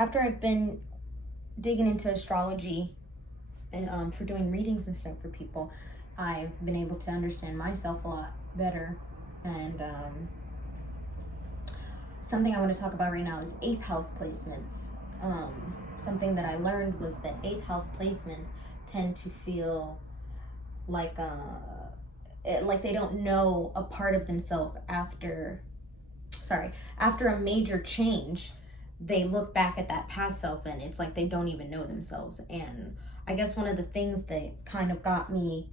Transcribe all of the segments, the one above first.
after I've been digging into astrology and for doing readings and stuff for people, I've been able to understand myself a lot better. And something I want to talk about right now is eighth house placements. Something that I learned was that eighth house placements tend to feel like they don't know a part of themselves after a major change. They look back at that past self and it's like they don't even know themselves. And I guess one of the things that kind of got me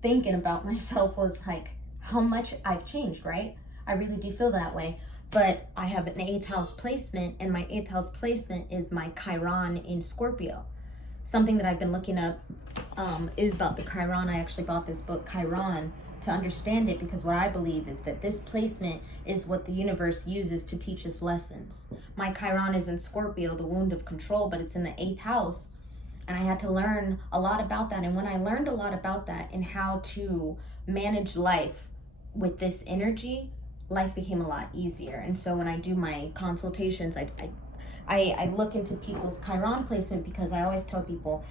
thinking about myself was like how much I've changed, right? I really do feel that way. But I have an eighth house placement, and my eighth house placement is my Chiron in Scorpio. Something that I've been looking up is about the Chiron. I actually bought this book, Chiron, to understand it, because what I believe is that this placement is what the universe uses to teach us lessons. My Chiron is in Scorpio, the wound of control, but it's in the eighth house. And I had to learn a lot about that. And when I learned a lot about that and how to manage life with this energy, life became a lot easier. And so when I do my consultations, I look into people's Chiron placement, because I always tell people,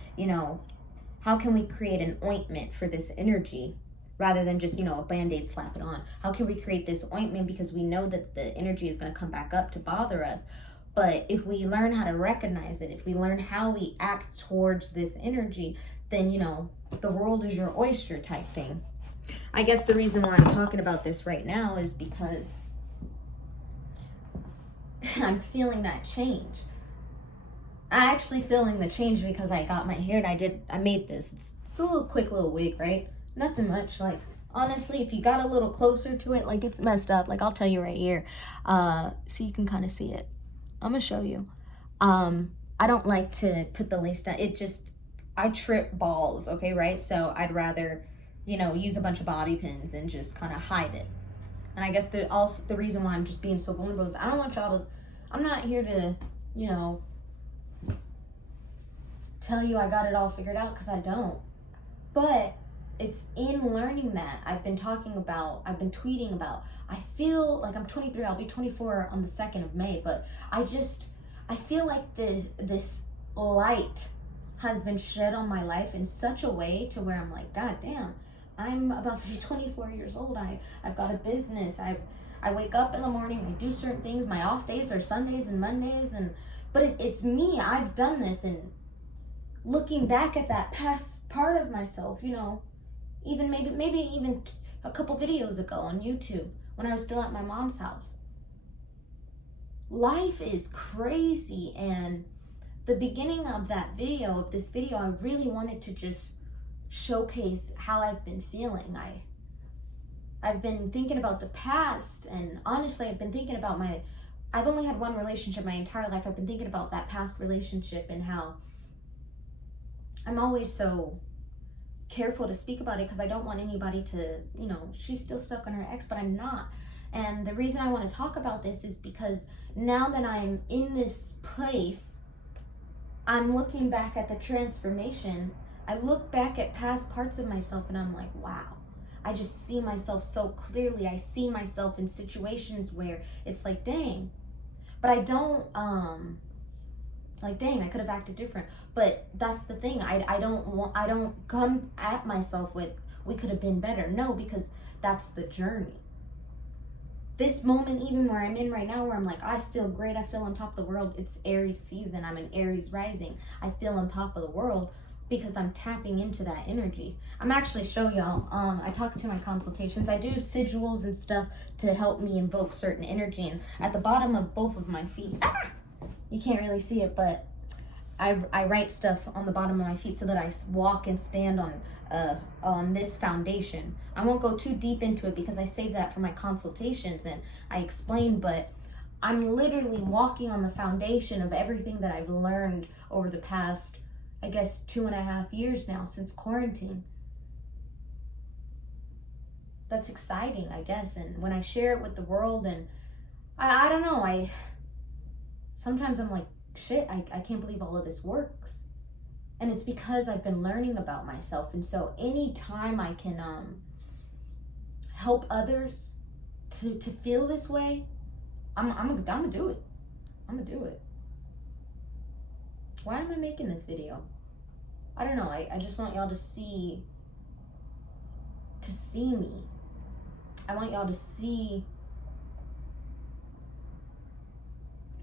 how can we create an ointment for this energy rather than just, a Band-Aid, slap it on? How can we create this ointment? Because we know that the energy is going to come back up to bother us. But if we learn how to recognize it, if we learn how we act towards this energy, then, the world is your oyster type thing. I guess the reason why I'm talking about this right now is because I'm feeling that change. I'm actually feeling the change because I got my hair and I made this. It's a little quick little wig, right? Nothing much. Like, honestly, if you got a little closer to it, like, it's messed up. Like, I'll tell you right here. So you can kind of see it. I'm gonna show you. I don't like to put the lace down. I trip balls, okay, right? So I'd rather, use a bunch of bobby pins and just kind of hide it. And I guess the reason why I'm just being so vulnerable is I don't want y'all to, I'm not here to, tell you I got it all figured out, because I don't. But it's in learning that I've been tweeting about, I feel like I'm 23, I'll be 24 on the 2nd of May, but I feel like this light has been shed on my life in such a way to where I'm like, God damn, I'm about to be 24 years old. I've got a business. I wake up in the morning, I do certain things. My off days are Sundays and Mondays, but it's me. I've done this, and looking back at that past part of myself, even maybe even a couple videos ago on YouTube when I was still at my mom's house. Life is crazy, and the beginning of this video, I really wanted to just showcase how I've been feeling. I've been thinking about the past, and honestly, I've been thinking about I've only had one relationship my entire life. I've been thinking about that past relationship and how I'm always so careful to speak about it, because I don't want anybody to, she's still stuck on her ex, but I'm not. And the reason I want to talk about this is because now that I'm in this place, I'm looking back at the transformation. I look back at past parts of myself and I'm like, wow, I just see myself so clearly. I see myself in situations where it's like, dang, but I don't, dang, I could have acted different. But that's the thing. I don't come at myself with, we could have been better. No, because that's the journey. This moment, even where I'm in right now, where I'm like, I feel great, I feel on top of the world. It's Aries season. I'm in Aries rising. I feel on top of the world because I'm tapping into that energy. I'm actually show y'all. I talk to my consultations. I do sigils and stuff to help me invoke certain energy. And at the bottom of both of my feet, you can't really see it, but I write stuff on the bottom of my feet so that I walk and stand on this foundation. I won't go too deep into it because I save that for my consultations and I explain, but I'm literally walking on the foundation of everything that I've learned over the past, I guess, 2.5 years now since quarantine. That's exciting, I guess. And when I share it with the world, and I don't know, sometimes I'm like, shit, I can't believe all of this works. And it's because I've been learning about myself. And so anytime I can help others to feel this way, I'm gonna do it. I'm gonna do it. Why am I making this video? I don't know. I just want y'all to see me. I want y'all to see,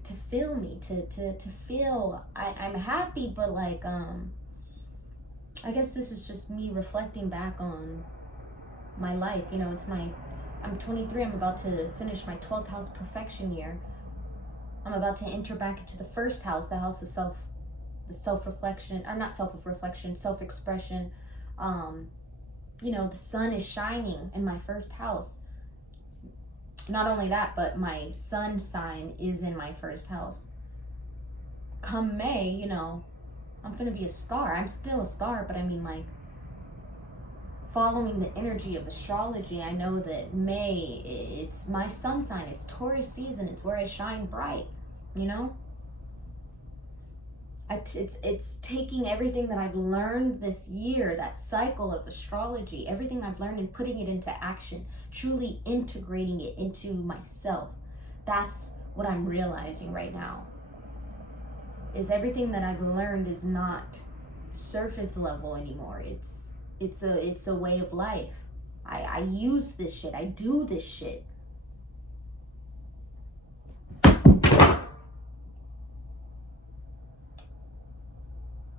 to feel me, to feel I'm happy, but like I guess this is just me reflecting back on my life. You know, I'm 23. I'm about to finish my 12th house perfection year. I'm about to enter back into the first house, the house of self-reflection, or not self-reflection, self-expression. You know, the sun is shining in my first house. Not only that, but my sun sign is in my first house. Come May, you know, I'm gonna be a star. I'm still a star, but I mean, like, following the energy of astrology, I know that May, it's my sun sign. It's Taurus season. It's where I shine bright, you know? It's taking everything that I've learned this year, that cycle of astrology, everything I've learned, and putting it into action, truly integrating it into myself. That's what I'm realizing right now. Is everything that I've learned is not surface level anymore. It's a way of life. I use this shit. I do this shit.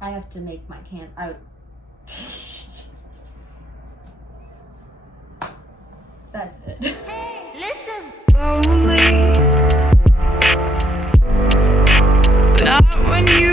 I have to make my That's it. Hey, listen. Lonely. Not when you